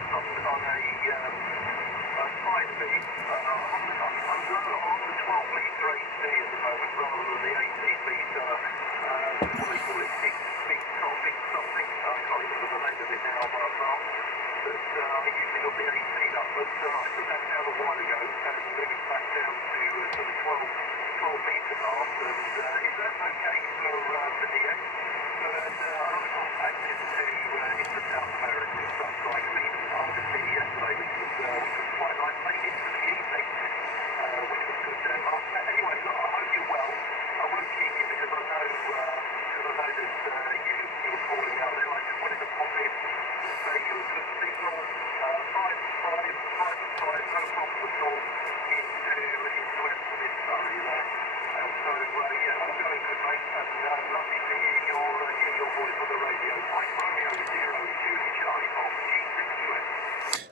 got something on a 5B. I'm on the 12 litre AC at the moment rather than the 18 litre, what they call it, big something. I can't remember the name of it now by heart. But I usually got the 18 up, but I took that down a while ago and moved back down to the 12 litre mark. And is that okay for DX? But I'm contacted into South America, stuff like even Argentina yesterday, which was quite nice, made it to the evening, which was good there. Anyway, look, I hope you're well. I won't keep you because I know that you were calling out there. I just wanted to pop in and say you were good signal, 5 no problem at all into Estimate Surrey there. So, yeah, I'm going good, mate, and lovely to hear your voice on the radio. Mike Romeo 0, Julie Charlie Bob, G6QN.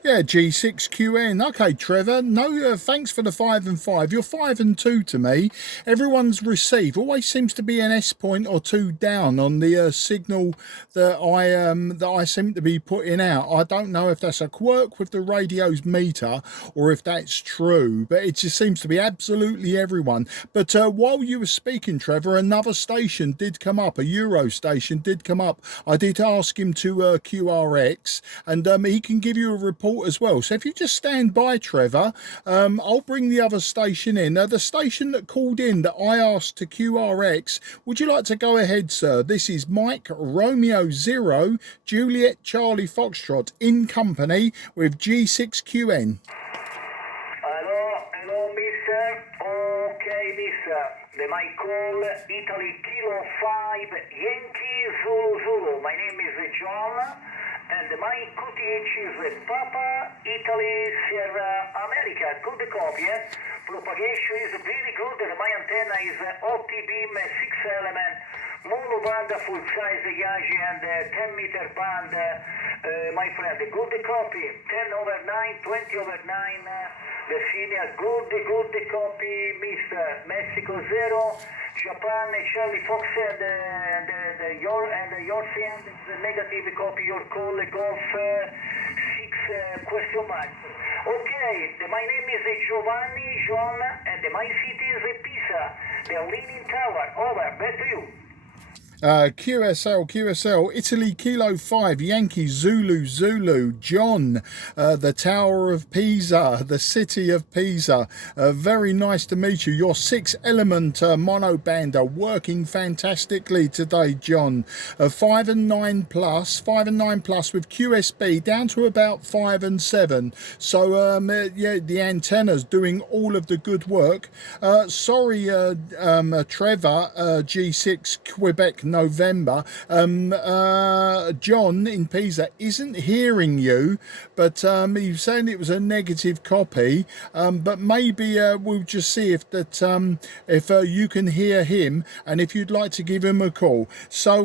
Yeah, G6QN. Okay, Trevor. No, thanks for the 5 and 5. You're 5 and 2 to me. Everyone's receive always seems to be an S point or two down on the signal that I seem to be putting out. I don't know if that's a quirk with the radio's meter or if that's true, but it just seems to be absolutely everyone. But while you were speaking, Trevor, another station did come up. A Euro station did come up. I did ask him to QRX, and he can give you a report as well. So if you just stand by, Trevor, I'll bring the other station in. The station that called in that I asked to QRX, would you like to go ahead, sir? This is Mike Romeo 0 Juliet Charlie Foxtrot in company with G6QN. Hello, mister. Okay, mister. The my call Italy Kilo 5 Yankee Zulu. My name is John. And my QTH is Papa Italy Sierra America. Good copy, eh? Propagation is really good. My antenna is OT-beam 6 element, mono band, full size Yagi and 10 meter band, my friend. Good copy. 10/9, 20/9. The senior, good copy, Mr. Mexico 0. Japan, Charlie Fox, and your end is a negative copy. Your call, Golf 6 question mark. Okay, my name is Giovanni John, and my city is Pisa. The Leaning Tower. Over. Back to you. QSL, Italy Kilo 5, Yankee Zulu, John, the Tower of Pisa, the city of Pisa. Very nice to meet you. Your 6 element monobander working fantastically today, John. 5 and 9 plus with QSB down to about 5 and 7. So yeah, the antenna's doing all of the good work. Sorry, Trevor, G6 Quebec November, John in Pisa isn't hearing you, but he's saying it was a negative copy, but maybe we'll just see if you can hear him and if you'd like to give him a call. So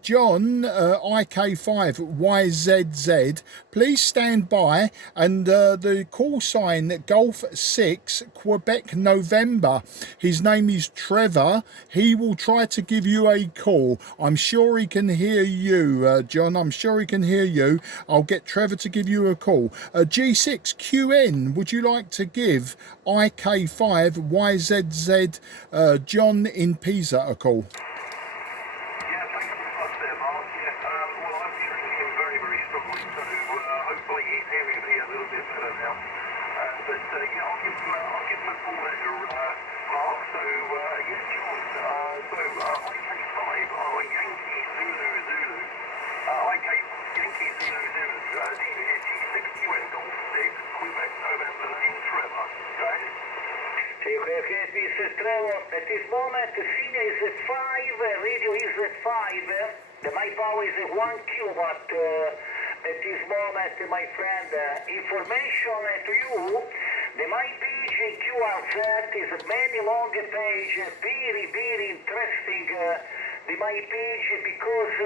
John, IK5 YZZ, please stand by, and the call sign Golf 6 Quebec November. His name is Trevor. He will try to give you a call. I'm sure he can hear you, John. I'm sure he can hear you. I'll get Trevor to give you a call. G6QN, would you like to give IK5 YZZ John in Pisa a call? Yeah, thanks for the fuss there, Mark. Yeah, well, I'm hearing him very, very strongly, so hopefully he's hearing me a little bit better now. But yeah, I'll give him a call later, Mark. So yeah, John. IK5, Yankee Zulu. Yankee Zulu. G6QN Golf 6 Quebec November in Trevor. Go ahead. Okay, Mr. Trevor, at this moment, the senior is at 5, radio is at 5, the my power is at 1 kilowatt at this moment, my friend. Information to you, the my page in QRZ is a many long page, very interesting, the my page, because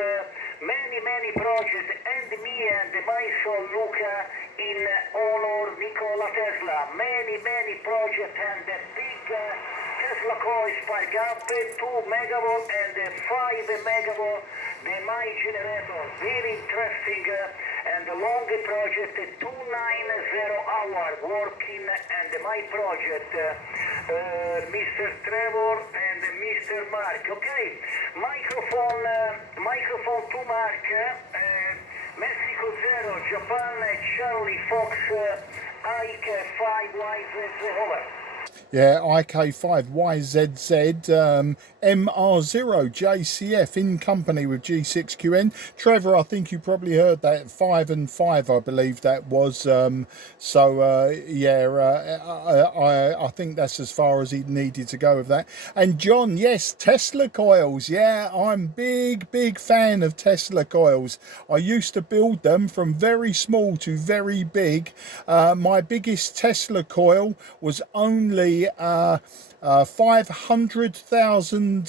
many projects, and me and my son Luca in honor Nikola Tesla, many projects, and the big Tesla coil spark up 2 megawatt and 5 megawatt, the my generator, very interesting, and the long project 290 hour working, and my project Mr. Trevor and Mr. Mark. Okay, microphone to Mark, Mexico 0, Japan, Charlie Fox, IK5YZ, over. Yeah, IK5YZZ, MR0JCF in company with G6QN. Trevor, I think you probably heard that 5 and 5, I believe that was. I think that's as far as he needed to go with that. And John, yes, Tesla coils. Yeah, I'm big fan of Tesla coils. I used to build them from very small to very big. My biggest Tesla coil was only 500,000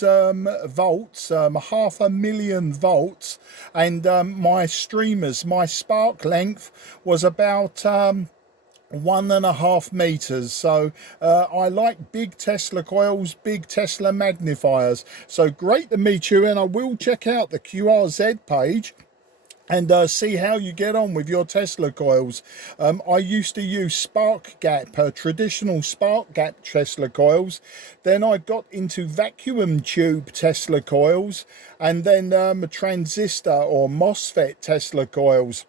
volts, 500,000 volts, and my streamers, my spark length was about 1.5 meters. So I like big Tesla coils, big Tesla magnifiers. So great to meet you, and I will check out the QRZ page and see how you get on with your Tesla coils. I used to use spark gap, traditional spark gap Tesla coils. Then I got into vacuum tube Tesla coils, and then transistor or MOSFET Tesla coils.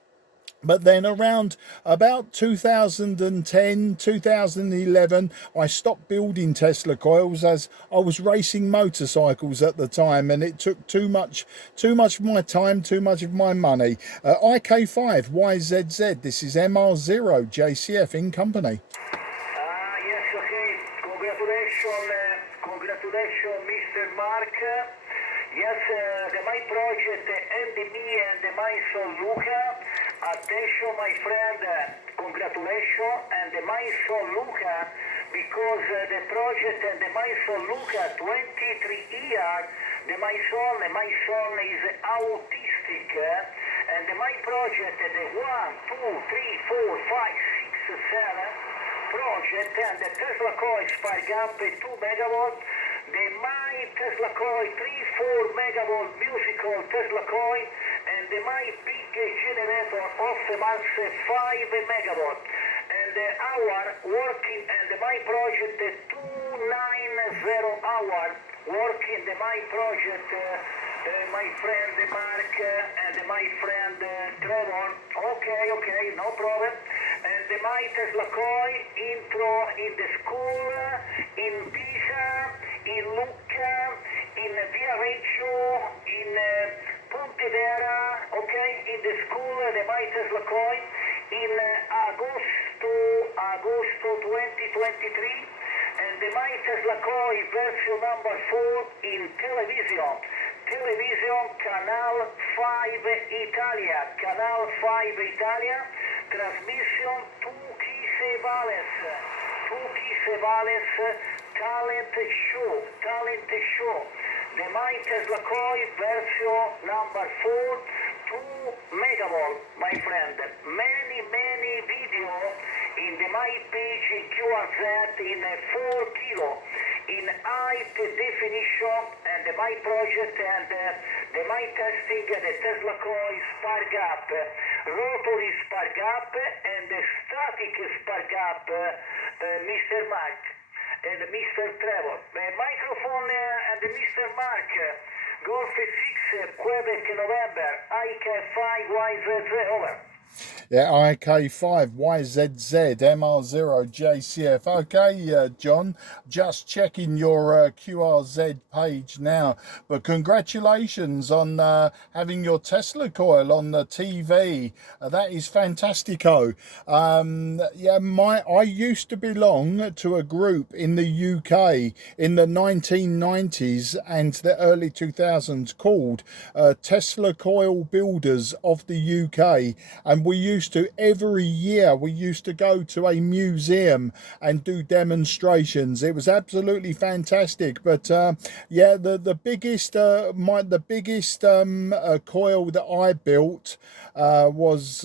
But then around about 2010, 2011, I stopped building Tesla coils as I was racing motorcycles at the time, and it took too much of my time, too much of my money. IK5YZZ, this is MR0JCF in company. Yes, okay. Congratulations, Mr. Mark. Yes, my project and me and my son Luca. Attention, my friend, congratulations, and my son Luca, because the project and my son Luca, 23 years, my son is autistic, and my project, the 1, 2, 3, 4, 5, 6, 7 project, and the Tesla coil spark up 2 megawatt, my Tesla coil 3-4 megawatt musical Tesla coil, and my big generator of mass 5 megawatt, and our working, and my project 290 hour working, my project, my friend Mark and my friend Trevor. Okay, no problem. And my Tesla coil intro in the school, in Pisa, in Lucca, in Via Reggio, in Pontedera, okay, in the school, my Tesla coil, in Agosto 2023, and my Tesla coil version number 4 in television Canal 5 Italia, transmission Tuchi Vales, talent show. The my Tesla coil version number 4, 2 megawatt, my friend. Many video in the my page in QRZ in 4 kilo, in high definition, and the my project and the my testing, the Tesla coil spark gap, rotary spark gap, and the static spark gap, Mr. Mark and Mr. Trevor. The microphone and Mr. Mark, Golf 6, Quebec, November, IK5YZZ, over. Yeah, IK5YZZ, MR0JCF. Okay, John, just checking your QRZ page now. But congratulations on having your Tesla coil on the TV. That is fantastico. I used to belong to a group in the UK in the 1990s and the early 2000s called Tesla Coil Builders of the UK, and we used to, every year, we used to go to a museum and do demonstrations. It was absolutely fantastic. But yeah, the biggest coil that I built was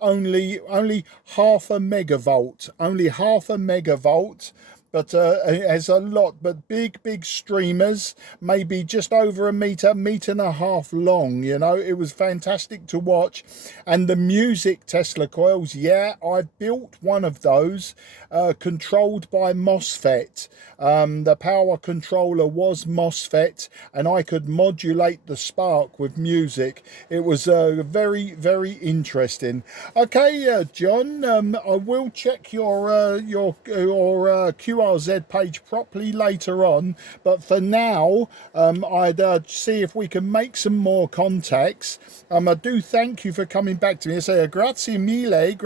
only half a megavolt, but it has a lot, but big streamers, maybe just over a meter, meter and a half long. You know, it was fantastic to watch. And the music Tesla coils, yeah, I built one of those, controlled by MOSFET. The power controller was MOSFET, and I could modulate the spark with music. It was very interesting. Okay, John, I will check your QRZ page properly later on, but for now, I'd see if we can make some more contacts. I do thank you for coming back to me. I say grazie mille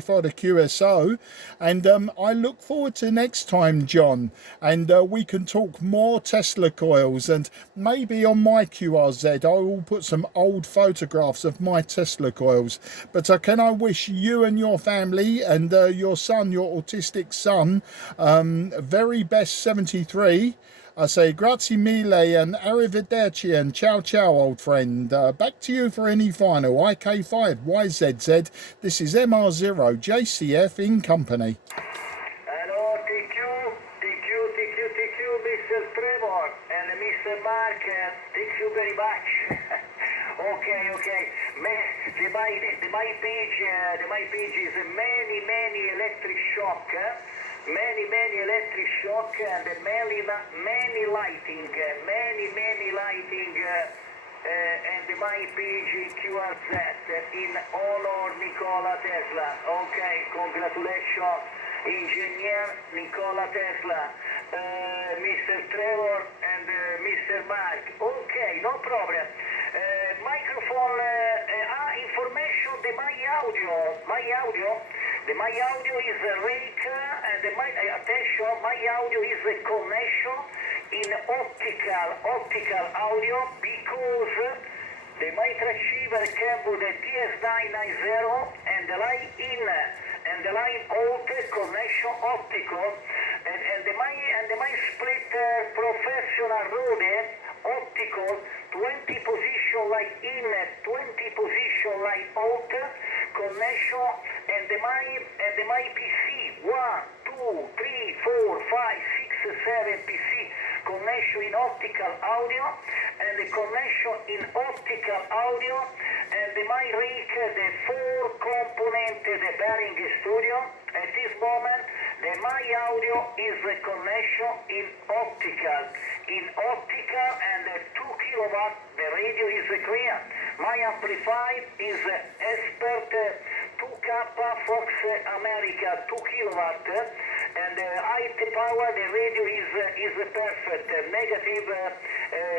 for the QSO, and I look forward to next time, John, and we can talk more Tesla coils, and maybe on my QRZ I will put some old photographs of my Tesla coils. But can I wish you and your family and your son, your autistic son, very best 73. I say grazie mille and arrivederci and ciao old friend. Back to you for any final. IK5 YZZ. This is MR0 JCF in company. Hello, thank you, Mr. Trevor and Mr. Mark. Thank you very much. Okay. My page is many electric shock. Many electric shock and many lighting, and my page QRZ in honor Nikola Tesla. Okay, congratulations, engineer Nikola Tesla, Mr. Trevor and Mr. Mark. Okay, no problem. Microphone, information, my audio is a rake, and attention, my audio is a connection in optical audio, because my transceiver cable the TS990 and the line in and the line out connection optical, and my split professional Rode optical 20 position line in, 20 position line out connection, and my PC 1, 2, 3, 4, 5, 6, 7 PC connection in optical audio, and the connection in optical audio, and my rig the 4 component the bearing studio. At this moment my audio is a connection in optical and 2 kilowatt. The radio is clear. My amplifier is Expert 2K Fox America 2 kilowatt, and high power. The radio is perfect. Negative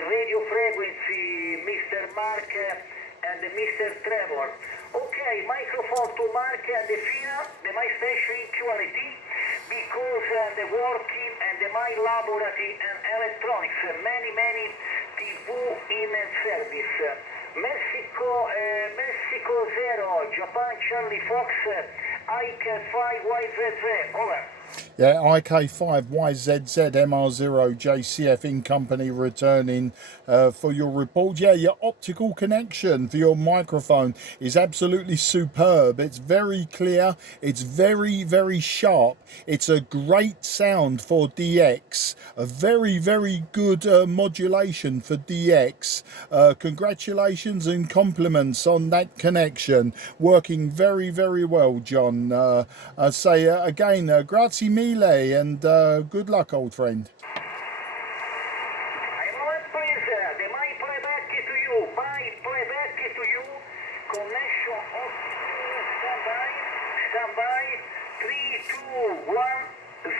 radio frequency, Mr. Mark and Mr. Trevor. Okay, microphone to Mark and the final, my station in QRT, because the working and my laboratory and electronics, many TV in service. Mexico 0, Japan Charlie Fox, IK5 YZZ, over. Yeah, IK5 YZZ MR0 JCF in company, returning for your report. Yeah, your optical connection for your microphone is absolutely superb. It's very clear. It's very sharp. It's a great sound for DX. A very good modulation for DX. Congratulations and compliments on that connection. Working very well, John. I say again, grazie mille, and good luck, old friend. Please, my playback to you. Connection off. Standby. 3, 2, 1, 0.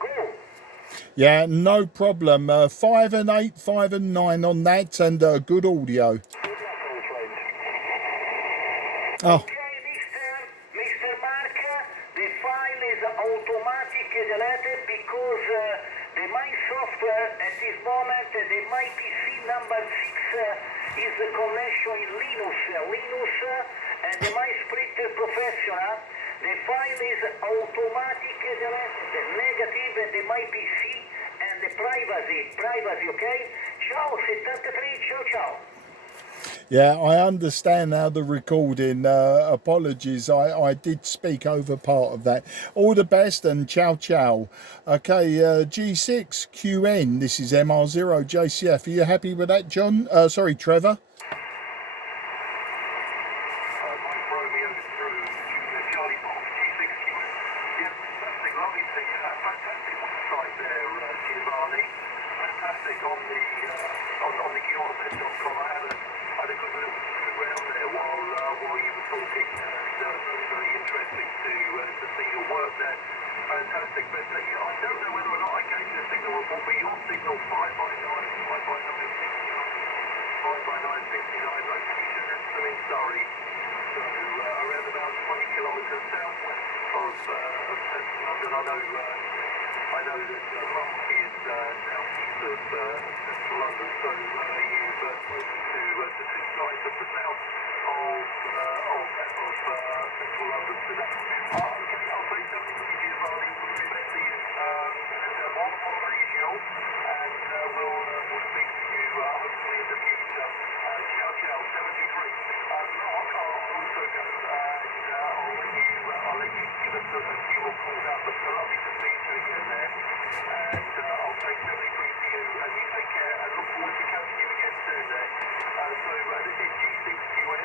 Go. Yeah, no problem. 5 and 8, 5 and 9 on that, and good audio. Good luck, old friend. Oh. Okay, Mr. Mark, the file is automatic deleted because my software at this moment, my PC number 6 is a connection in Linux, and my splitter professional. The file is automatic deleted, negative, and my PC and the privacy, okay? Ciao, 73, ciao. Yeah, I understand now the recording. Apologies, I did speak over part of that. All the best and ciao ciao. Okay, G6QN, this is MR0JCF. Are you happy with that, John? Sorry, Trevor? Mike Romeo through Charlie Box, G6QN. Yeah, fantastic, lovely to see you. Fantastic website there, Giovanni. Fantastic on the QRZ.com. I had a good little scoot around there while you were talking. Very interesting to see your work there. Fantastic. But I don't know whether or not I gave you a signal report, but your signal 5x9, location in Surrey. So around about 20 kilometres southwest of central London. I know that Mark is southeast of central London, so you've spoken to two sides of the south of central London today. Okay, I'll say something to you, Giovanni. All the best to you. And more regional, and we'll speak to you hopefully in the future. Ciao, ciao, 73. Mark, I'll also go, and I'll let you give us a few more calls out, but lovely to speak to you again there. And I'll say 73 to you, and you take care, and look forward to catching you again soon there. So this is G6QN,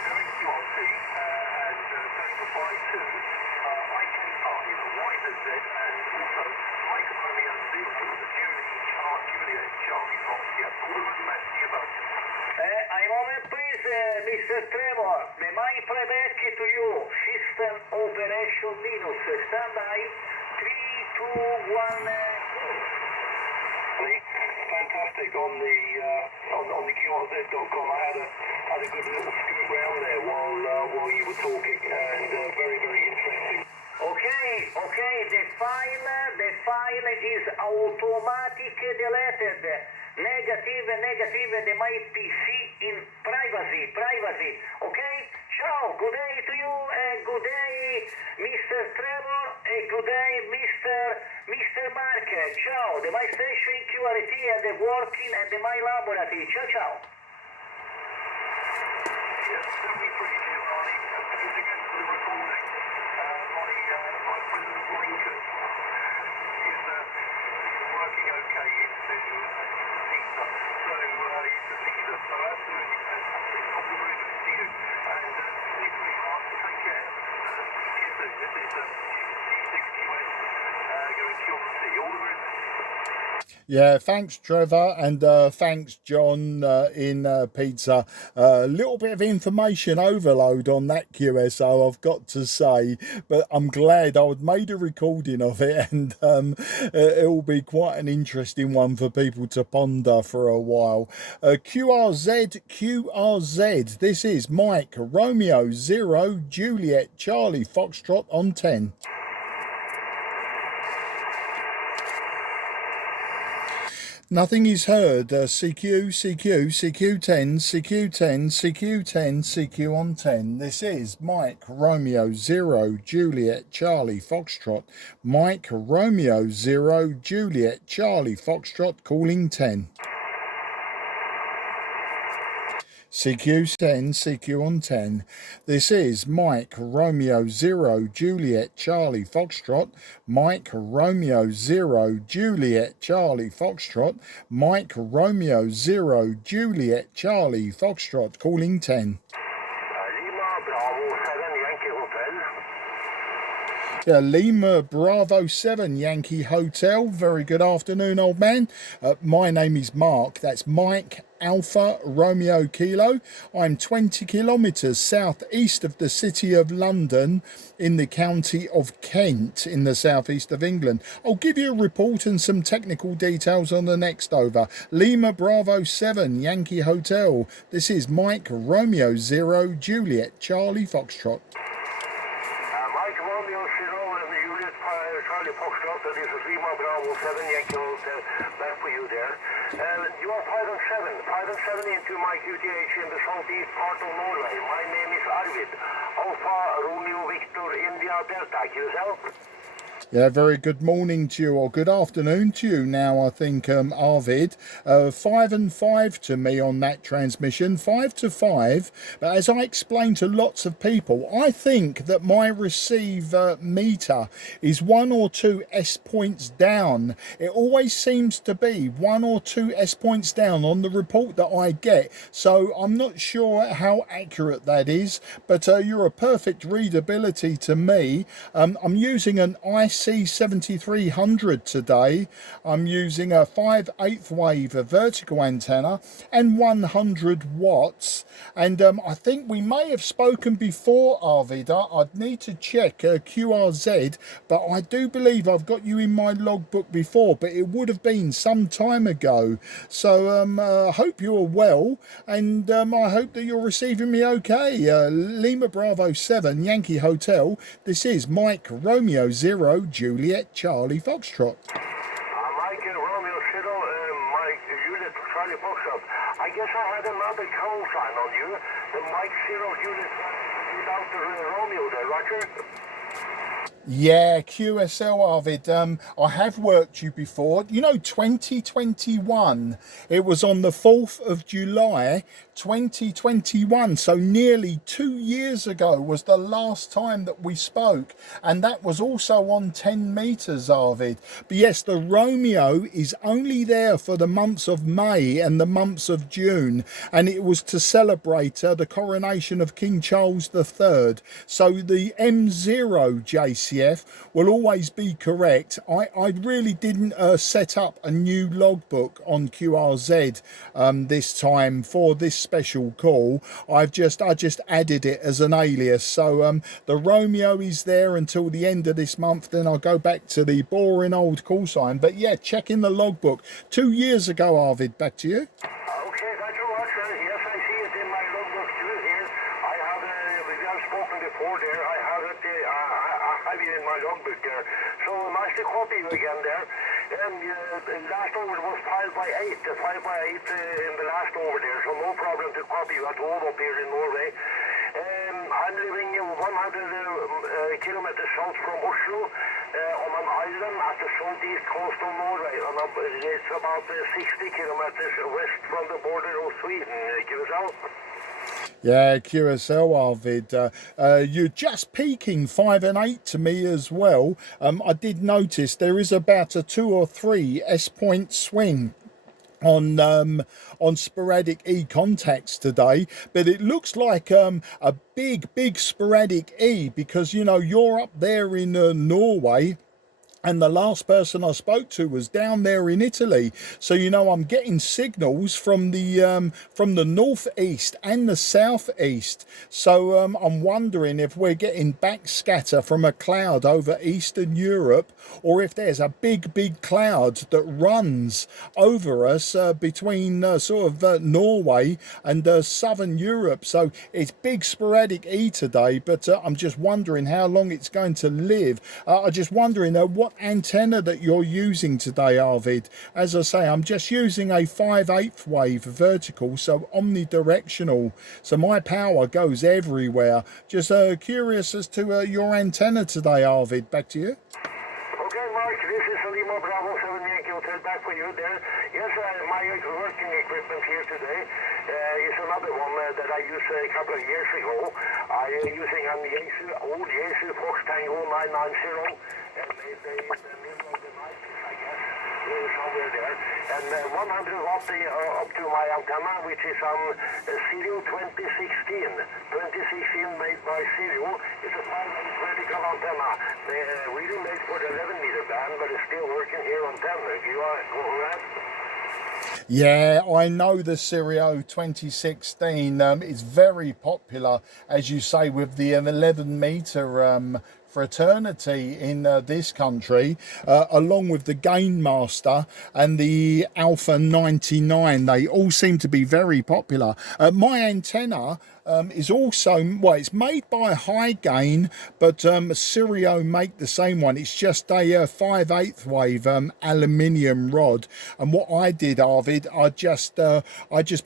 going QRT, and saying goodbye to IK Party, the YZ, and also Mike Romeo 0, the Juliet Charlie Fox. Yeah, all the best to you both. A moment, please, Mr. Trevor. The my playback to you. System operation minus. Stand by. 3, 2, 1, go. Fantastic on the QRZ.com. I had a good little scoot around there while you were talking, and very interesting. Okay, the file is automatic deleted. Negative, the my PC in privacy. Okay? Ciao, good day to you, and good day, Mr. Trevor, and good day, Mr. Mark. Ciao, the my station in QRT and the working and the my laboratory. Ciao. Yes, 73, Giovanni, and thanks again for the recording. My President Lincoln is working okay into Caesar. So absolutely fantastic. All the very best to you. And 73, Mark, take care. Speak to you soon. This is G6QN going QRT. All the very best. Yeah, thanks, Trevor, and thanks, John, in Pizza. A little bit of information overload on that QSO, I've got to say, but I'm glad I'd made a recording of it, and it will be quite an interesting one for people to ponder for a while. QRZ, this is Mike Romeo 0 Juliet Charlie Foxtrot on 10. Nothing is heard. CQ10, CQ on 10. This is Mike Romeo 0 Juliet Charlie Foxtrot. Mike Romeo 0 Juliet Charlie Foxtrot calling 10. CQ10, CQ on 10. This is Mike Romeo 0 Juliet Charlie Foxtrot. Mike Romeo 0 Juliet Charlie Foxtrot. Mike Romeo 0 Juliet Charlie Foxtrot calling 10. Yeah, Lima Bravo 7 Yankee Hotel. Very good afternoon, old man. My name is Mark. That's Mike Alpha Romeo Kilo. I'm 20 kilometres southeast of the city of London in the county of Kent in the southeast of England. I'll give you a report and some technical details on the next over. Lima Bravo 7 Yankee Hotel. This is Mike Romeo 0 Juliet Charlie Foxtrot. Mike Romeo 0 and Juliet Charlie Foxtrot, this is Lima Bravo 7 Yankee Hotel, back for you there. You are 5 and 7 into my QTH in the southeast part of Norway. My name is Arvid. Alpha Romeo Victor India Delta. QSL? Yeah, very good morning to you, or good afternoon to you now, I think, Arvid. 5 and 5 to me on that transmission, 5 to 5. But as I explained to lots of people, I think that my receive meter is 1 or 2 S points down. It always seems to be 1 or 2 S points down on the report that I get. So I'm not sure how accurate that is, but you're a perfect readability to me. I'm using an IC-7300 today. I'm using a 5/8 wave vertical antenna and 100 watts. And I think we may have spoken before, Arvid. I'd need to check QRZ, but I do believe I've got you in my logbook before, but it would have been some time ago. So I hope you're well, and I hope that you're receiving me okay. Lima Bravo 7 Yankee Hotel. This is Mike Romeo 0 Juliet Charlie Foxtrot. Mike Romeo Zero, Mike Juliet Charlie Foxtrot. I guess I had another call sign on you. The Mike Zero Juliet without the Romeo there, Roger? Yeah, QSL, Arvid. I have worked you before. You know, 2021. It was on the 4th of July, 2021. So nearly 2 years ago was the last time that we spoke. And that was also on 10 meters, Arvid. But yes, the Romeo is only there for the months of May and the months of June. And it was to celebrate the coronation of King Charles III. So the M0 JCF will always be correct. I really didn't set up a new logbook on QRZ this time for this special call. I just added it as an alias. So the Romeo is there until the end of this month. Then I'll go back to the boring old call sign. But yeah, check in the logbook. 2 years ago, Arvid, back to you. Okay, thank you, Roger. Yes, I see it in my logbook too here. I have, we have spoken before there. I have it, I have it in my logbook there. So nice to copy you again there. And the last over was 5/8, 5/8 in the last over there. So no problem to copy you at all up here in Norway. I'm living 100 kilometers south from Oslo on an island at the southeast coast of Norway. And it's about 60 kilometers west from the border of Sweden. QSL? Yeah, QSL, Arvid. You're just peaking 5 and 8 to me as well. I did notice there is about a 2 or 3 S point swing on sporadic E contacts today, but it looks like a big sporadic E, because you know you're up there in Norway. And the last person I spoke to was down there in Italy. So, you know, I'm getting signals from the northeast and the southeast. So I'm wondering if we're getting backscatter from a cloud over Eastern Europe, or if there's a big cloud that runs over us between Norway and Southern Europe. So it's big sporadic E today, but I'm just wondering how long it's going to live. I'm just wondering what antenna that you're using today, Arvid. As I say, I'm just using a 5/8 wave vertical, so omnidirectional, so my power goes everywhere. Just curious as to your antenna today, Arvid. Back to you. Okay, Mark, this is Lima Bravo 7 Yankee Hotel back for you there. Yes, my working equipment here today is another one that I used a couple of years ago. I am using an old Yaesu Fox Tango 990, and they in the middle of the night, I guess, somewhere there. And 100 watt up to my antenna, which is on Sirio 2016. 2016 made by Sirio. It's a 5-inch vertical antenna. They really made for the 11-meter band, but it's still working here on 10. You are correct? Yeah, I know the Sirio 2016 is very popular, as you say, with the 11-meter fraternity in this country, along with the Gainmaster and the Alpha 99. They all seem to be very popular. My antenna is also, well, it's made by High Gain, but Sirio make the same one. It's just a 5/8 wave aluminium rod. And what I did, Arvid, I just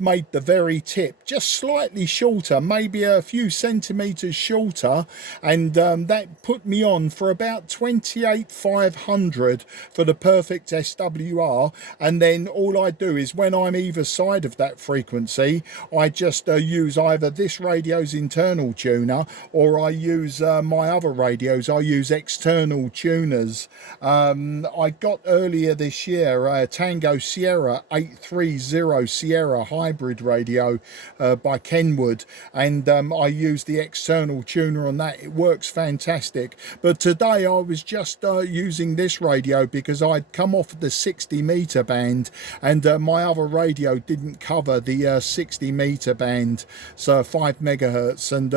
made the very tip just slightly shorter, maybe a few centimeters shorter, and that put put me on for about 28,500 for the perfect SWR, and then all I do is when I'm either side of that frequency, I just use either this radio's internal tuner, or I use my other radios. I use external tuners. I got earlier this year a Tango Sierra 830 Sierra hybrid radio by Kenwood, and I use the external tuner on that. It works fantastic. But today I was just using this radio because I'd come off the 60 meter band, and my other radio didn't cover the 60 meter band, so 5 megahertz, and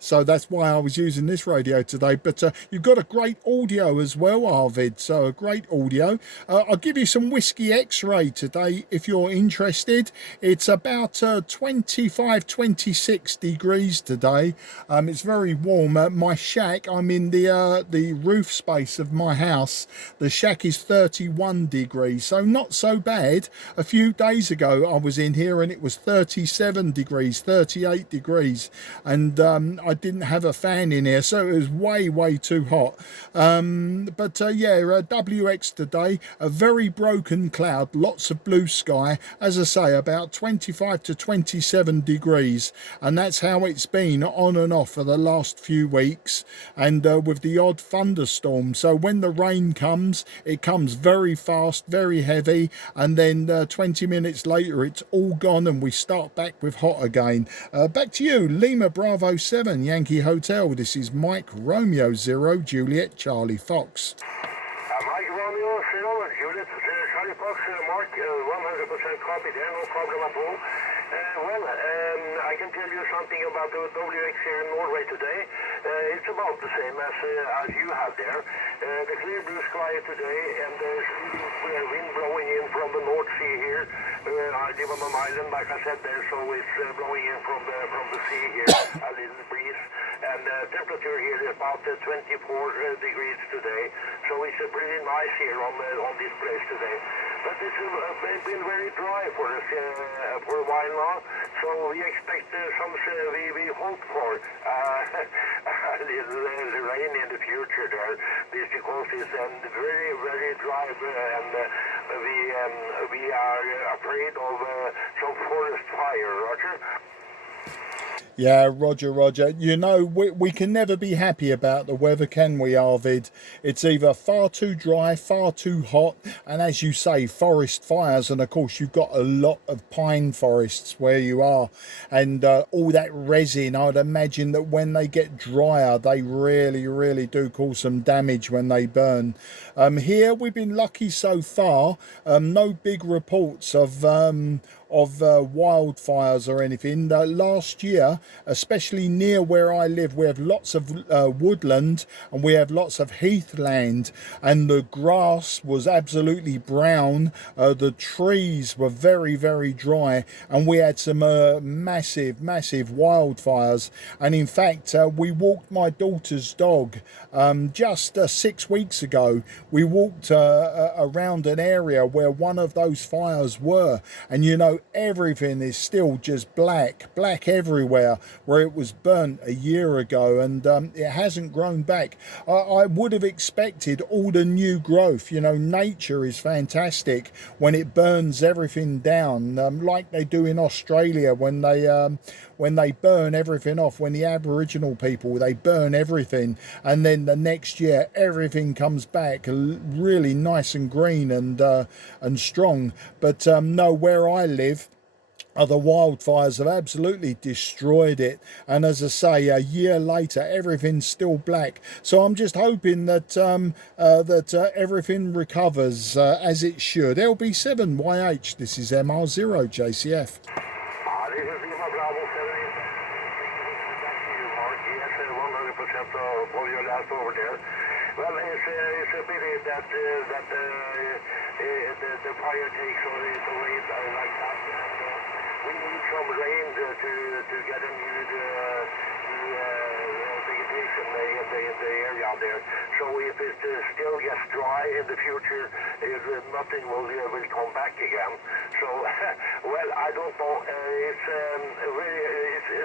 so that's why I was using this radio today. But you've got a great audio as well, Arvid, so a great audio. I'll give you some Whiskey X-Ray today if you're interested. It's about 25, 26 degrees today. It's very warm. My shack, I'm in the roof space of my house. The shack is 31 degrees, so not so bad. A few days ago I was in here and it was 37 degrees, 38 degrees, and I didn't have a fan in here, so it was way too hot. But yeah, WX today, a very broken cloud, lots of blue sky, as I say, about 25 to 27 degrees, and that's how it's been on and off for the last few weeks, and with the odd thunderstorm. So when the rain comes, it comes very fast, very heavy, and then 20 minutes later it's all gone and we start back with hot again. Back to you, Lima Bravo 7 Yankee Hotel. This is Mike Romeo 0 Juliet Charlie Fox. Mike Romeo 0 Juliet Charlie Fox, Mark, 100% copy there, no problem at all. I can tell you something about the WX here in Norway today. It's about the same as you have there. The clear blue sky today, and there's wind blowing in from the North Sea here. I live on an island, like I said there, so it's blowing in from the sea here, a little breeze. And temperature here is about 24 degrees today, so it's pretty nice here on this place today. But it's been very dry for us for a while now, so we expect we hope for a little rain in the future there, because it's very dry, and we are afraid of some forest fire, Roger. Yeah, Roger. You know, we can never be happy about the weather, can we, Arvid? It's either far too dry, far too hot, and as you say, forest fires. And of course, you've got a lot of pine forests where you are, and all that resin. I'd imagine that when they get drier, they really do cause some damage when they burn. Here, we've been lucky so far. No big reports of wildfires or anything. Last year, especially near where I live, we have lots of woodland and we have lots of heathland, and the grass was absolutely brown. The trees were very dry, and we had some massive wildfires. And in fact, we walked my daughter's dog just 6 weeks ago. We walked around an area where one of those fires were, and you know, everything is still just black everywhere where it was burnt a year ago, and it hasn't grown back. I would have expected all the new growth. You know, nature is fantastic when it burns everything down, like they do in Australia when they burn everything off. When the Aboriginal people, they burn everything, and then the next year everything comes back really nice and green and strong. But no, where I live, the wildfires have absolutely destroyed it, and as I say, a year later everything's still black. So I'm just hoping that everything recovers as it should. LB7YH, this is MR0 JCF. Over there. Well, it's a pity that the fire takes away like that. We need some rain to get a new vegetation in the area there. So if it still gets dry in the future, nothing will come back again. So, well, I don't know.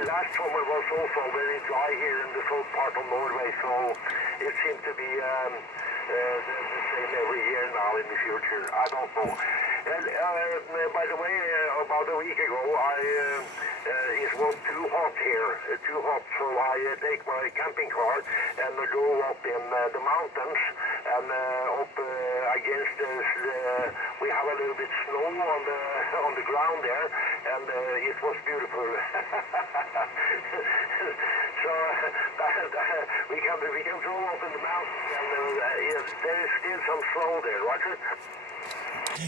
Last summer was also very dry here in the south part of Norway, so it seems to be the same every year now in the future. I don't know. And by the way, about a week ago, it was too hot here, too hot, so I take my camping car and go up in the mountains and up against we have a little bit snow on the ground there, and it was beautiful. So we can go up in the mountains, and there is still some snow there, Roger.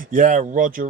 Yeah, Roger.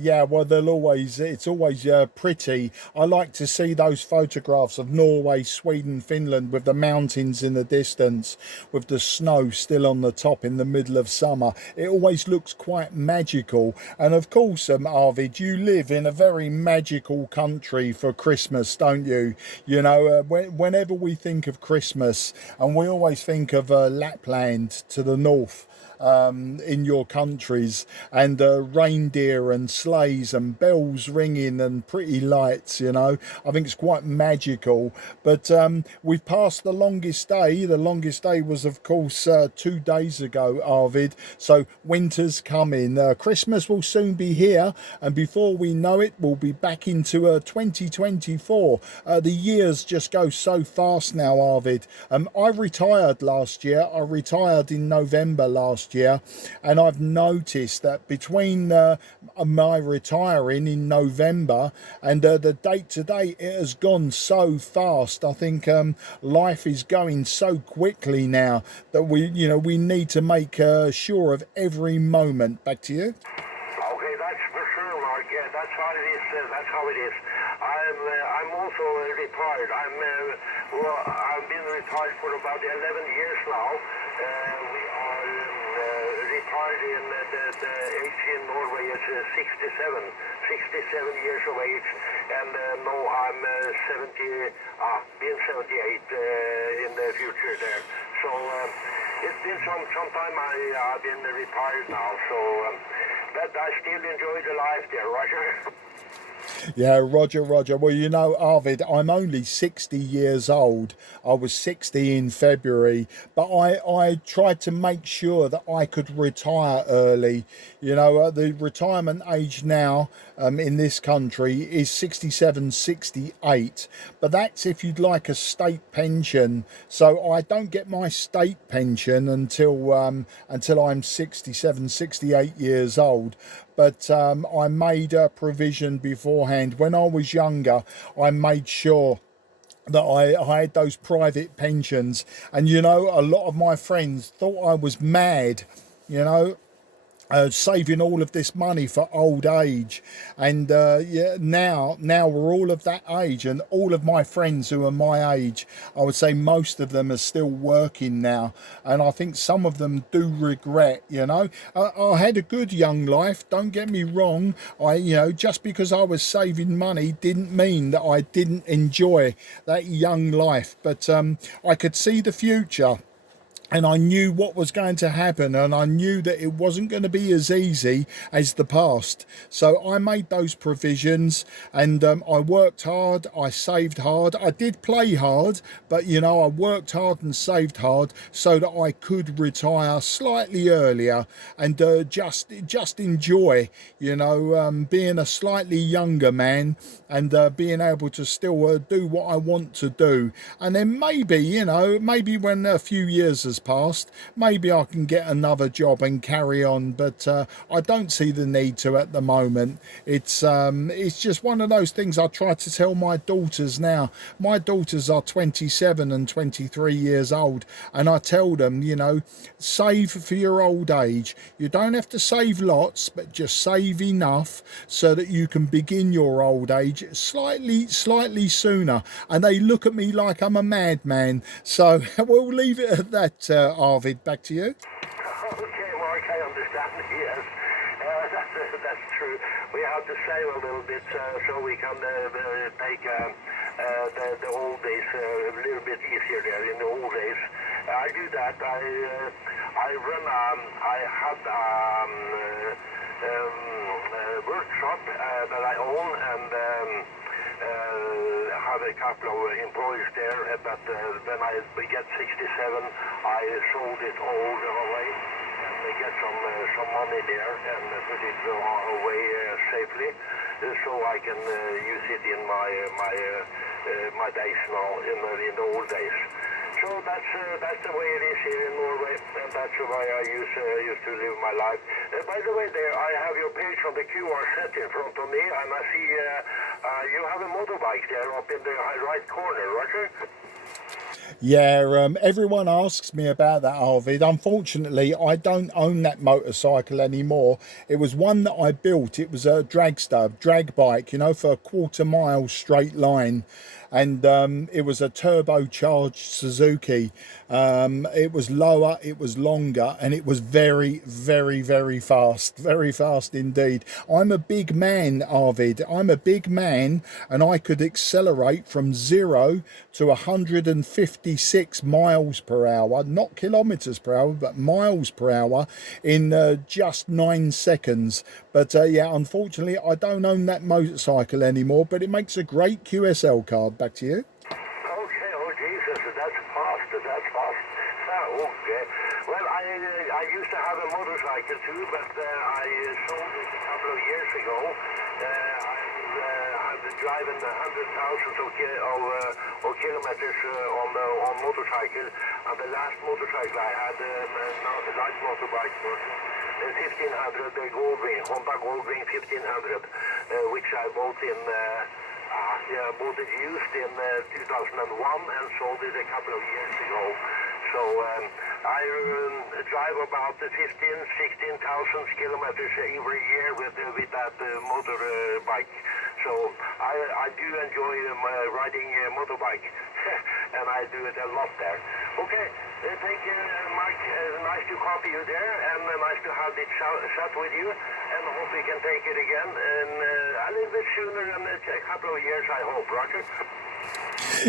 Yeah, well, it's always pretty. I like to see those photographs of Norway, Sweden, Finland with the mountains in the distance, with the snow still on the top in the middle of summer. It always looks quite magical. And of course, Arvid, you live in a very magical country for Christmas, don't you? You know, whenever we think of Christmas, and we always think of Lapland to the north, in your countries, and reindeer and sleighs and bells ringing and pretty lights, you know. I think it's quite magical. But we've passed the longest day. The longest day was, of course, 2 days ago, Arvid. So winter's coming. Christmas will soon be here, and before we know it, we'll be back into 2024. The years just go so fast now, Arvid. I retired last year. I retired in November last year, and I've noticed that between my retiring in November and the date today, it has gone so fast. I think life is going so quickly now that we need to make sure of every moment. Back to you. Okay, that's for sure, Mark. Yeah, that's how it is. That's how it is. I'm also retired. I've been retired for about 11 years now. We are retired in the age in Norway is 67 years of age, and now I'm 78 in the future there. So it's been some time I've been retired now, so but I still enjoy the life there, Roger. Yeah, Roger. Well, you know, Arvid, I'm only 60 years old. I was 60 in February, but I tried to make sure that I could retire early. You know, the retirement age now in this country is 67, 68, but that's if you'd like a state pension. So I don't get my state pension until I'm 67, 68 years old. But I made a provision beforehand. When I was younger, I made sure that I had those private pensions. And, you know, a lot of my friends thought I was mad, you know, saving all of this money for old age. And yeah, now we're all of that age, and all of my friends who are my age, I would say most of them are still working now, and I think some of them do regret, you know. I had a good young life, don't get me wrong. Just because I was saving money didn't mean that I didn't enjoy that young life, but I could see the future. And I knew what was going to happen, and I knew that it wasn't going to be as easy as the past. So I made those provisions, and I worked hard, I saved hard. I did play hard, but, you know, I worked hard and saved hard so that I could retire slightly earlier and just enjoy, you know, being a slightly younger man and being able to still do what I want to do. And then maybe when a few years has past, maybe I can get another job and carry on, but I don't see the need to at the moment. It's just one of those things I try to tell my daughters now. My daughters are 27 and 23 years old, and I tell them, you know, save for your old age. You don't have to save lots, but just save enough so that you can begin your old age slightly sooner. And they look at me like I'm a madman. So we'll leave it at that. Arvid, back to you. Okay, Mark, I understand. Yes, that's true. We have to save a little bit so we can take the old days a little bit easier there in the old days. I do that. I had a workshop that I own, and have a couple of employees there, but when I get 67, I sold it all away and get some money there and put it away safely, so I can use it in my days now, in the old days. So that's the way it is here in Norway, and that's the way I used to live my life. By the way, there I have your page on the QR set in front of me, and I see you have a motorbike there up in the right corner, Roger? Yeah, everyone asks me about that, Arvid. Unfortunately, I don't own that motorcycle anymore. It was one that I built. It was a drag bike, you know, for a quarter-mile straight line. And it was a turbocharged Suzuki. It was lower, it was longer, and it was very, very, very fast indeed. I'm a big man, Arvid. I'm a big man, and I could accelerate from 0 to 156 miles per hour, not kilometers per hour, but miles per hour in just 9 seconds. But yeah, unfortunately, I don't own that motorcycle anymore, but it makes a great QSL card. Back to you. Okay, oh Jesus, that's fast, okay. Well, I used to have a motorcycle too, but I sold it a couple of years ago. I've been driving hundreds of kilometers on motorcycle, and the last motorcycle I had, the light motorbike was 1500, the Honda Goldwing 1500, which I bought bought it used in 2001 and sold it a couple of years ago. So I drive about 16,000 kilometers every year with that motorbike. So I do enjoy riding a motorbike, and I do it a lot there. Okay, thank you, Mike. Nice to copy you there, and nice to have this chat with you. And I hope we can take it again, and a little bit sooner than a couple of years, I hope, Roger.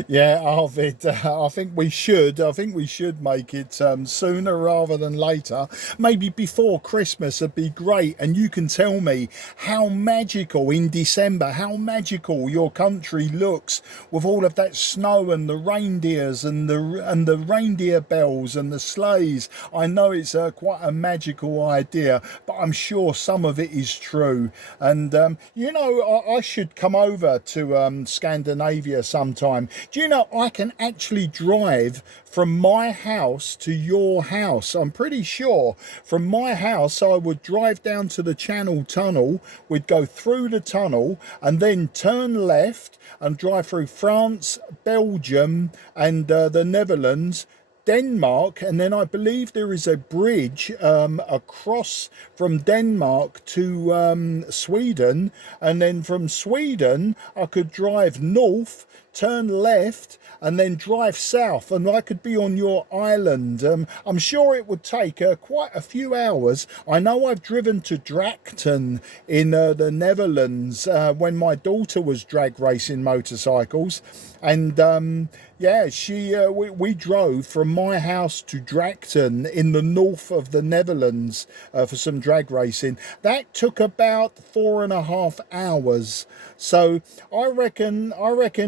Yeah, Arvid, I think we should make it sooner rather than later. Maybe before Christmas would be great, and you can tell me how magical in December, how magical your country looks with all of that snow and the reindeers and the reindeer bells and the sleighs. I know it's quite a magical idea, but I'm sure some of it is true. And you know, I should come over to Scandinavia sometime. Do you know, I can actually drive from my house to your house. I'm pretty sure from my house I would drive down to the Channel Tunnel, we'd go through the tunnel and then turn left and drive through France, Belgium and the Netherlands, Denmark, and then I believe there is a bridge across from Denmark to Sweden, and then from Sweden I could drive north, turn left and then drive south, and I could be on your island. I'm sure it would take quite a few hours. I know I've driven to Drachten in the Netherlands when my daughter was drag racing motorcycles, and yeah, we drove from my house to Drachten in the north of the Netherlands for some drag racing. That took about 4.5 hours. So I reckon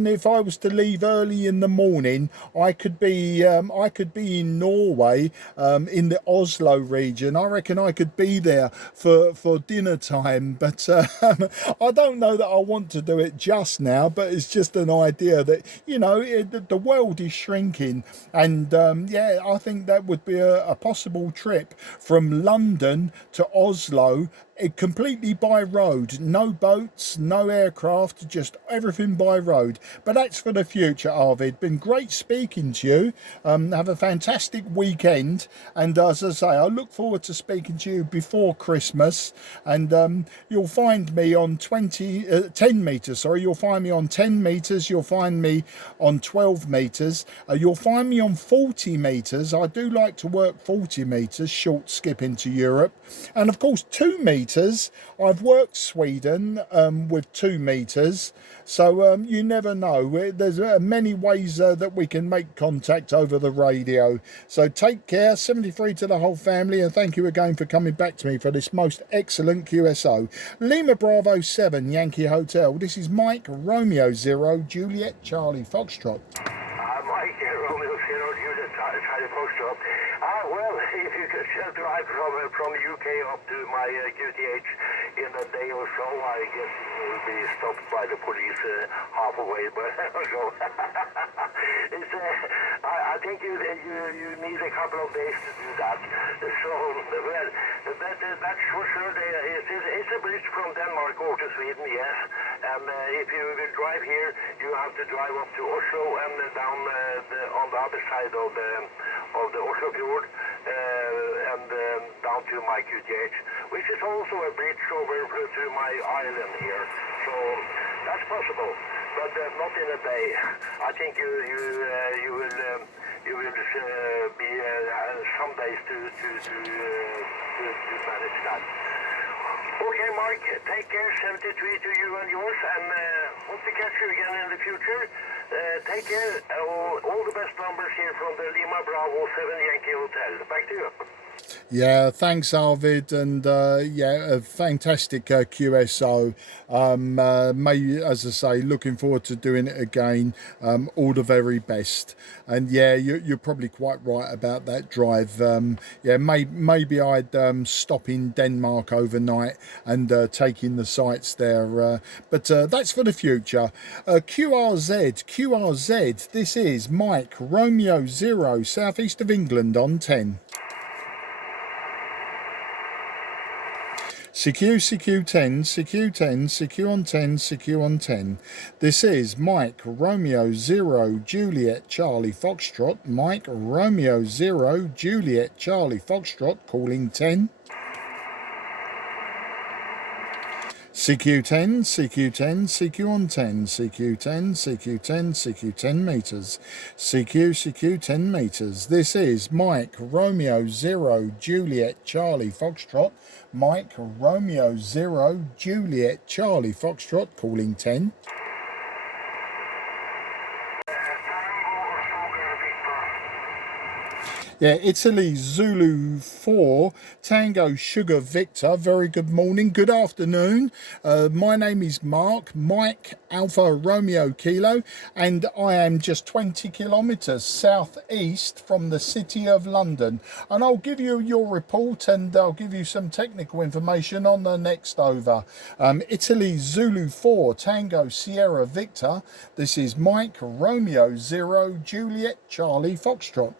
if I was to leave early in the morning, I could be in Norway, in the Oslo region. I reckon I could be there for dinner time. But I don't know that I want to do it just now. But it's just an idea that, you know, the world is shrinking, and yeah, I think that would be a possible trip from London to Oslo, completely by road, no boats, no aircraft, just everything by road. But that's for the future, Arvid. Been great speaking to you. Have a fantastic weekend, and as I say, I look forward to speaking to you before Christmas. And you'll find me on 10 meters. Sorry, you'll find me on 10 meters. You'll find me on 12 meters. You'll find me on 40 meters. I do like to work 40 meters, short skip into Europe, and of course 2 meters. I've worked Sweden with 2 meters, So you never know. There's many ways that we can make contact over the radio. So take care, 73 to the whole family, and thank you again for coming back to me for this most excellent QSO. Lima Bravo 7, Yankee Hotel. This is Mike Romeo 0, Juliet Charlie Foxtrot. Mike, Romeo 0, Juliet Charlie Foxtrot. Well, if you could drive from UK up to my QTH in a day or so, I guess you will be stopped by the police halfway. But so it's, I think you need a couple of days to do that. So well, that's for sure. It's a bridge from Denmark over to Sweden, yes. And if you will drive here, you have to drive up to Oslo and down on the other side of the Oslo fjord and down to my QTH, which is also a bridge over to my island here. So that's possible, but not in a day. I think you will be some days to manage that. Okay, Mark, take care, 73 to you and yours, and hope to catch you again in the future. Take care, all the best numbers here from the Lima Bravo 7 Yankee Hotel. Back to you. Yeah, thanks, Arvid, and yeah, a fantastic QSO. As I say, looking forward to doing it again. All the very best. And yeah, you're probably quite right about that drive. Yeah, maybe I'd stop in Denmark overnight and take in the sights there. But that's for the future. QRZ. This is Mike Romeo 0, southeast of England on 10. CQ10, CQ on 10, CQ on 10. This is Mike Romeo 0, Juliet Charlie Foxtrot. Mike Romeo 0, Juliet Charlie Foxtrot, calling 10. CQ10, CQ on 10, CQ10 meters. CQ10 meters. This is Mike Romeo 0, Juliet Charlie Foxtrot. Mike Romeo 0, Juliet Charlie Foxtrot, calling 10. Yeah, Italy Zulu 4, Tango Sugar Victor. Very good morning, good afternoon. My name is Mark, Mike Alpha Romeo Kilo, and I am just 20 kilometres southeast from the City of London. And I'll give you your report and I'll give you some technical information on the next over. Italy Zulu 4, Tango Sierra Victor. This is Mike Romeo 0, Juliet Charlie Foxtrot.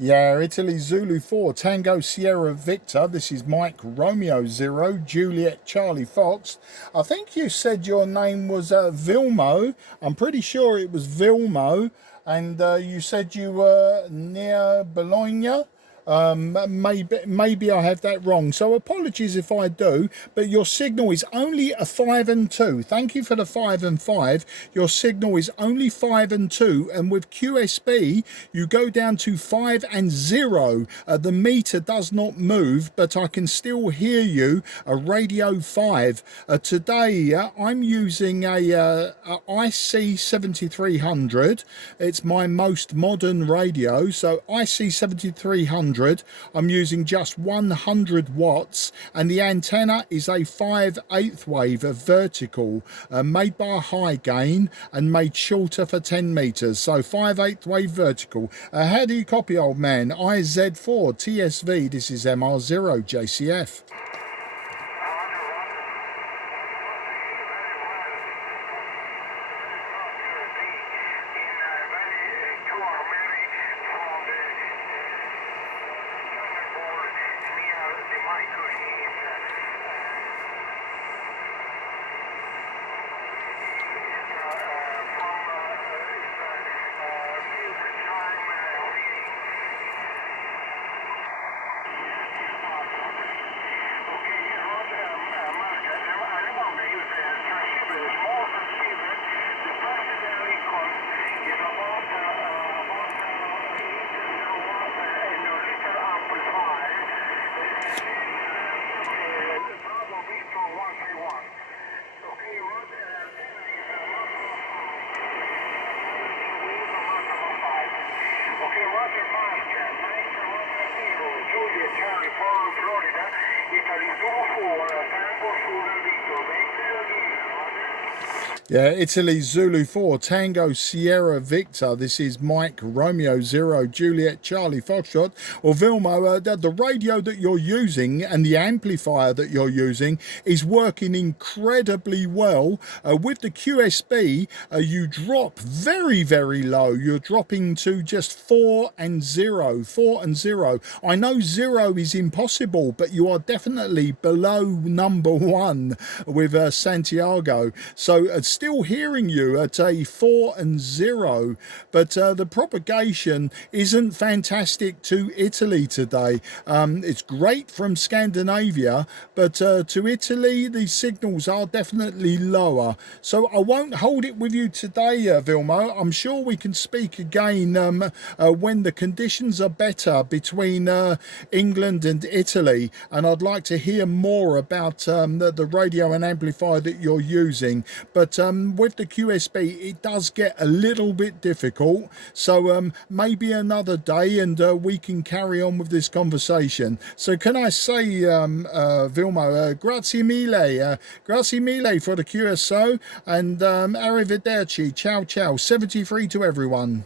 Yeah, Italy Zulu 4, Tango Sierra Victor. This is Mike Romeo 0, Juliet Charlie Fox. I think you said your name was Vilmo. I'm pretty sure it was Vilmo. And you said you were near Bologna. Maybe I have that wrong, so apologies if I do, but your signal is only a 5 and 2. Thank you for the 5 and 5. Your signal is only 5 and 2, and with QSB you go down to 5 and 0. The meter does not move, but I can still hear you, a radio 5. Today I'm using a IC-7300. It's my most modern radio, so IC-7300. I'm using just 100 watts, and the antenna is a 5/8 wave vertical, made by a high gain and made shorter for 10 meters. So 5/8 wave vertical. How do you copy, old man? IZ4 TSV. This is MR0 JCF. Yeah, Italy Zulu 4, Tango Sierra Victor. This is Mike Romeo 0, Juliet Charlie Foxtrot. Or Vilmo, the radio that you're using and the amplifier that you're using is working incredibly well. With the QSB, you drop very, very low. You're dropping to just 4 and 0, 4 and 0. I know 0 is impossible, but you are definitely below number 1 with Santiago. So still hearing you at a 4 and 0, but the propagation isn't fantastic to Italy today. It's great from Scandinavia, but to Italy the signals are definitely lower. So I won't hold it with you today, Vilmo. I'm sure we can speak again when the conditions are better between England and Italy, and I'd like to hear more about the radio and amplifier that you're using. But with the QSB it does get a little bit difficult, so maybe another day and we can carry on with this conversation. So can I say, Vilmo, grazie mille for the QSO, and arrivederci, ciao ciao, 73 to everyone.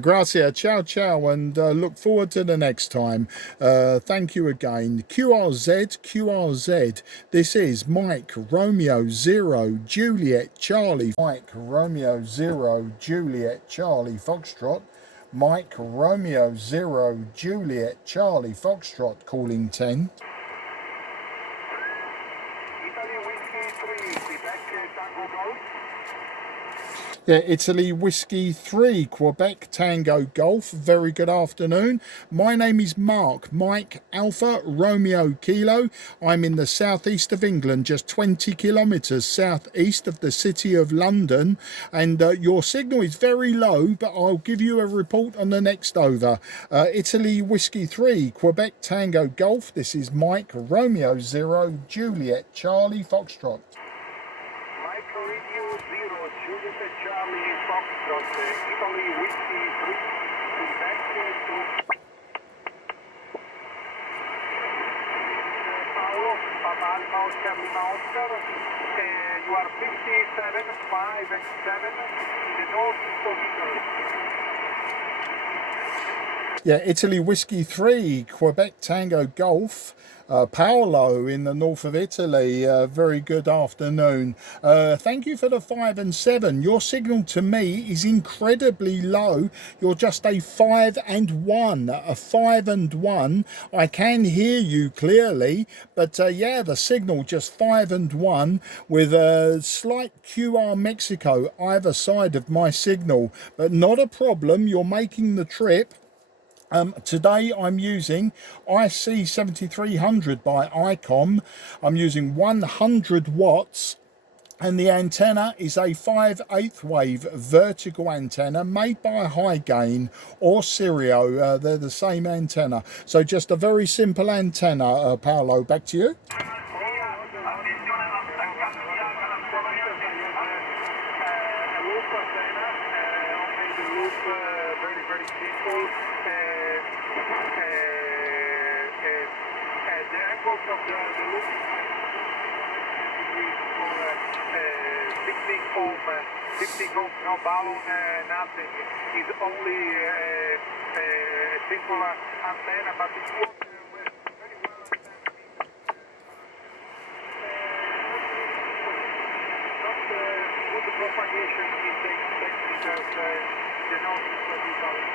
Grazie, ciao ciao, and look forward to the next time. Thank you again. QRZ, this is Mike Romeo 0 Juliet Charlie. Mike Romeo 0 Juliet Charlie Foxtrot. Mike Romeo 0 Juliet Charlie Foxtrot calling 10. Italy Whiskey 3, Quebec Tango Golf. Yeah, Italy Whiskey 3, Quebec Tango Golf. Very good afternoon. My name is Mark, Mike Alpha Romeo Kilo. I'm in the southeast of England, just 20 kilometres southeast of the city of London. And your signal is very low, but I'll give you a report on the next over. Italy Whiskey 3, Quebec Tango Golf. This is Mike Romeo 0, Juliet Charlie Foxtrot. Mike Radio 0, Juliet Charlie Foxtrot, Italy Whiskey 3, Quebec to Paolo, Papa Alpha Oscar Lima Oscar. You are 57, 5 and 7 in the northeast of Italy. Yeah, Italy Whiskey 3, Quebec Tango Golf. Paolo in the north of Italy, very good afternoon. Thank you for the 5 and 7. Your signal to me is incredibly low. You're just a 5 and 1. A 5 and 1. I can hear you clearly, but yeah, the signal just 5 and 1 with a slight QR Mexico either side of my signal, but not a problem. You're making the trip. Today I'm using IC-7300 by ICOM. I'm using 100 watts and the antenna is a 5/8 wave vertical antenna made by High Gain or Sirio. They're the same antenna. So just a very simple antenna, Paolo, back to you. Very simple. The angles of the loop for 16 ohm, no balloon, nothing. It's only a simple antenna, but it works very well. Not good propagation in the insect because the noise is Italy.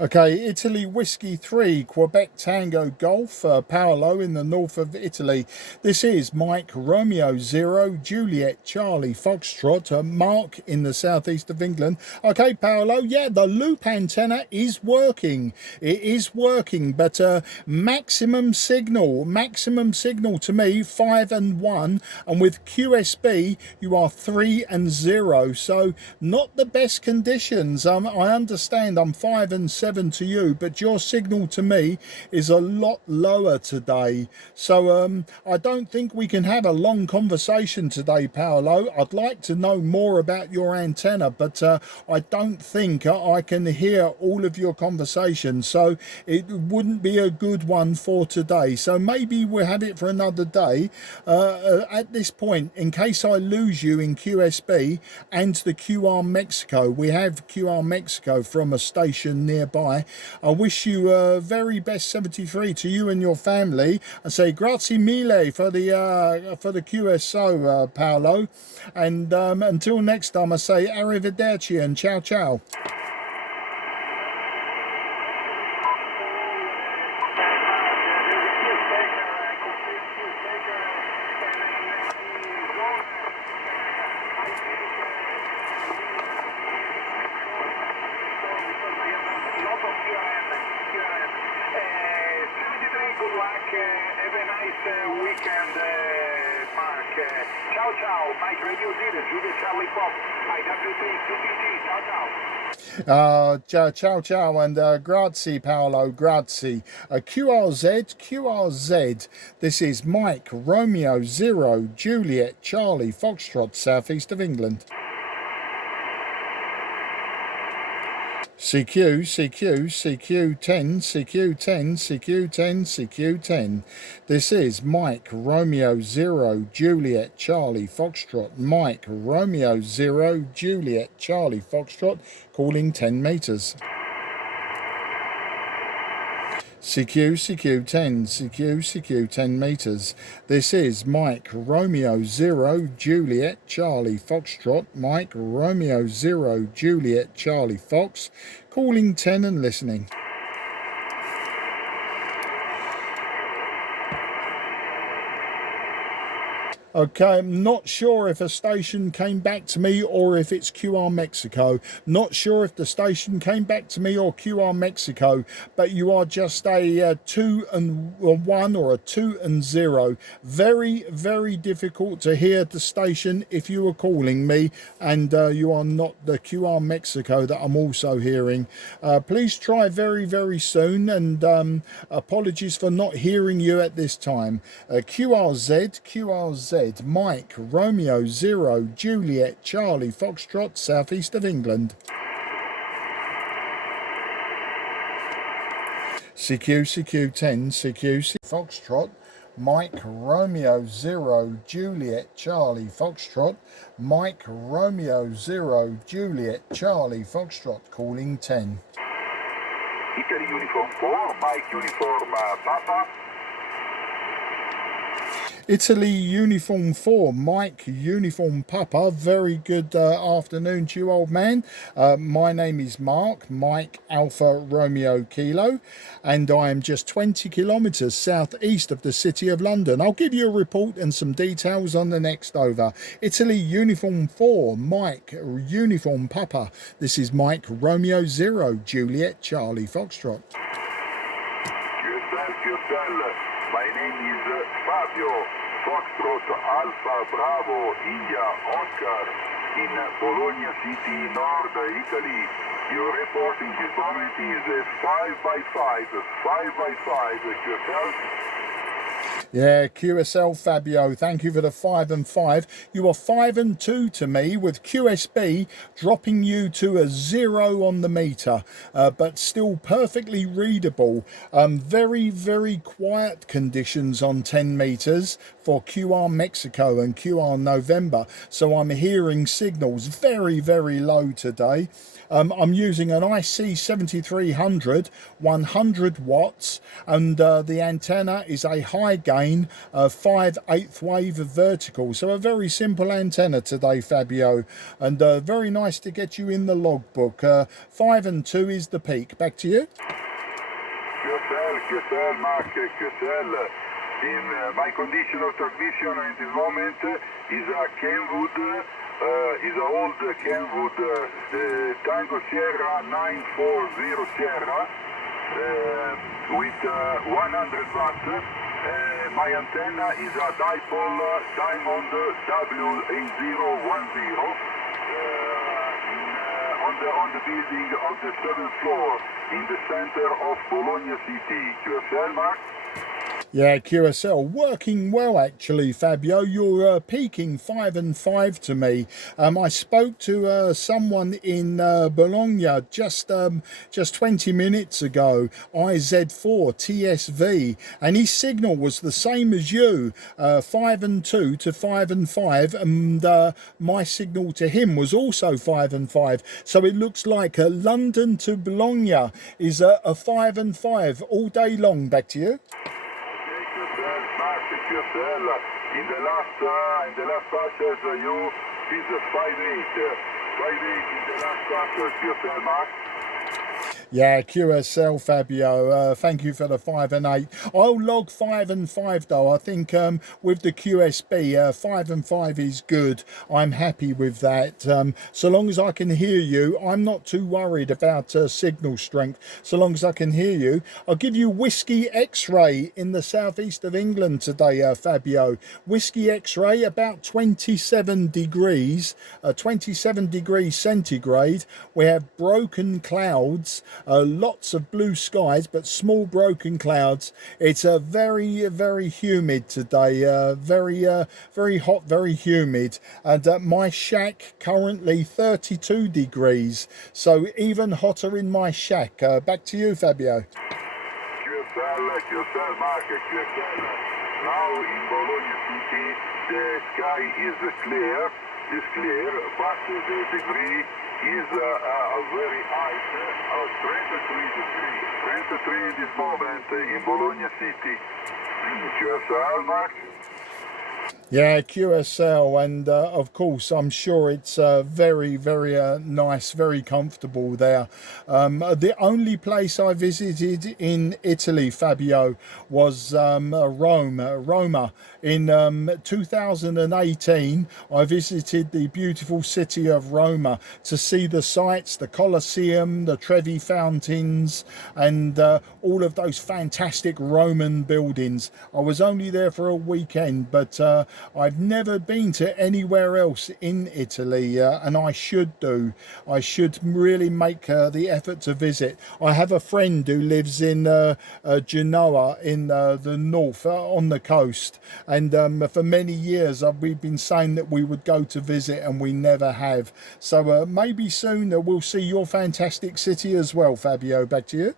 Okay, Italy Whiskey 3, Quebec Tango Golf, Paolo in the north of Italy. This is Mike Romeo 0, Juliet Charlie Foxtrot, Mark in the southeast of England. Okay, Paolo, yeah, the loop antenna is working. It is working, but maximum signal to me, 5 and 1, and with QSB, you are 3 and 0. So, not the best conditions. I understand I'm 5 and 7 to you, but your signal to me is a lot lower today. So I don't think we can have a long conversation today, Paolo. I'd like to know more about your antenna, but I don't think I can hear all of your conversation, so it wouldn't be a good one for today. So maybe we'll have it for another day. At this point, in case I lose you in QSB and the QR Mexico, we have QR Mexico from a station nearby. I wish you very best 73 to you and your family. I say grazie mille for the QSO, Paolo. And until next time, I say arrivederci and ciao ciao. Good luck. Have a nice weekend, Mark. Ciao, ciao. Mike Radio Zero, Julia Charlie Pop. IW3 2PG. Ciao, ciao. Ciao ciao and grazie, Paolo, grazie. QRZ. This is Mike Romeo 0, Juliet Charlie Foxtrot, southeast of England. CQ10. This is Mike Romeo 0, Juliet Charlie Foxtrot. Mike Romeo 0, Juliet Charlie Foxtrot, calling 10 meters. CQ10 meters. This is Mike Romeo 0, Juliet Charlie Foxtrot. Mike Romeo 0, Juliet Charlie Fox, calling 10 and listening. Okay, I'm not sure if a station came back to me or if it's QR Mexico. Not sure if the station came back to me or QR Mexico, but you are just a 2 and 1 or a 2 and 0. Very, very difficult to hear the station if you are calling me and you are not the QR Mexico that I'm also hearing. Please try very, very soon, and apologies for not hearing you at this time. QRZ. Mike Romeo 0, Juliet Charlie Foxtrot, southeast of England. CQ10 Foxtrot. Mike Romeo 0, Juliet Charlie Foxtrot. Mike Romeo 0, Juliet Charlie Foxtrot, calling 10. Italy Uniform 4, Mike Uniform Papa. Italy Uniform 4, Mike Uniform Papa. Very good afternoon to you, old man. My name is Mark, Mike Alpha Romeo Kilo, and I am just 20 kilometres southeast of the City of London. I'll give you a report and some details on the next over. Italy Uniform 4, Mike Uniform Papa. This is Mike Romeo 0, Juliet Charlie Foxtrot. My name is Fabio, Foxtrot Alpha Bravo India Oscar in Bologna City, North Italy. Your reporting point is 5x5 yourself. Yeah, QSL Fabio, thank you for the 5 and 5. You are 5 and 2 to me, with QSB dropping you to a 0 on the meter, but still perfectly readable. Very, very quiet conditions on 10 meters for QR Mexico and QR November. So I'm hearing signals very, very low today. I'm using an IC-7300, 100 watts, and the antenna is a high gain gain, 5/8 wave of vertical. So a very simple antenna today, Fabio, and very nice to get you in the logbook. 5 and 2 is the peak. Back to you. QSL, Mark, QSL. In my condition of transmission at this moment is a Kenwood, is a old Kenwood Tango Sierra 940 Sierra with 100 watts. My antenna is a dipole Diamond W8010 on the building of the 7th floor in the center of Bologna City. QSL, Mark? Yeah, QSL working well actually, Fabio. You're peaking 5 and 5 to me. I spoke to someone in Bologna just 20 minutes ago, IZ4 TSV, and his signal was the same as you, 5 and 2 to 5 and 5, and my signal to him was also 5 and 5. So it looks like London to Bologna is a 5 and 5 all day long. Back to you. QSL, in the last passes you is 5/8 in the last passes. QSL, Mark? Yeah, QSL, Fabio, thank you for the 5 and 8. I'll log 5 and 5 though. I think with the QSB, 5 and 5 is good. I'm happy with that. So long as I can hear you, I'm not too worried about signal strength. So long as I can hear you. I'll give you Whiskey X-ray in the southeast of England today, Fabio. Whiskey X-ray about 27 degrees, 27 degrees centigrade. We have broken clouds. Lots of blue skies, but small broken clouds. It's very, very humid today. Very hot, very humid. And my shack currently 32 degrees. So even hotter in my shack. Back to you, Fabio. QSL, Mark, QSL. Now in Bologna City, the sky is clear, but the degree is very high, 23 in this moment in Bologna City. QSL, Mark? Yeah, QSL, and of course I'm sure it's very, very nice, very comfortable there. The only place I visited in Italy, Fabio, was Roma. In 2018 I visited the beautiful city of Roma to see the sights, the Colosseum, the Trevi fountains, and all of those fantastic Roman buildings. I was only there for a weekend, but I've never been to anywhere else in Italy, and I should do. I should really make the effort to visit. I have a friend who lives in Genoa in the north, on the coast, and for many years we've been saying that we would go to visit, and we never have. So maybe soon we'll see your fantastic city as well, Fabio. Back to you.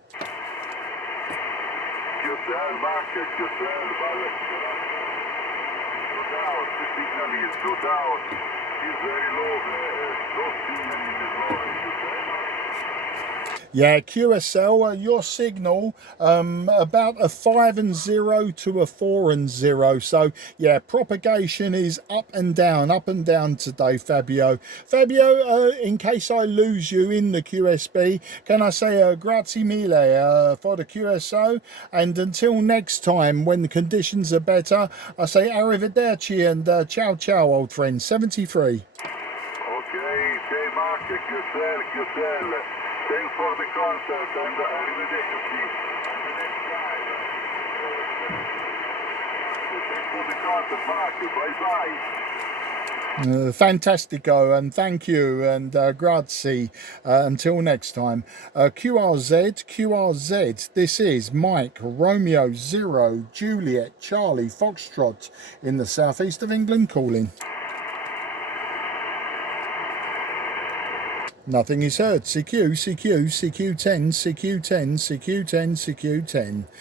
Slow down. It's very low. Low signal in this moment. Yeah, QSL, your signal about a 5 and 0 to a 4 and 0. So yeah, propagation is up and down today, Fabio. Fabio, in case I lose you in the QSB, can I say grazie mille for the QSO, and until next time when the conditions are better, I say arrivederci and ciao ciao, old friend. 73. Okay, Mark, QSL. Thanks for the concert and arrivederci. And the next time. Thanks for the concert, Mark. Bye-bye. Fantastico, and thank you, and grazie. Until next time. QRZ, this is Mike, Romeo, Zero, Juliet, Charlie, Foxtrot in the southeast of England calling. Nothing is heard. CQ10, CQ10, CQ10, CQ10, CQ10.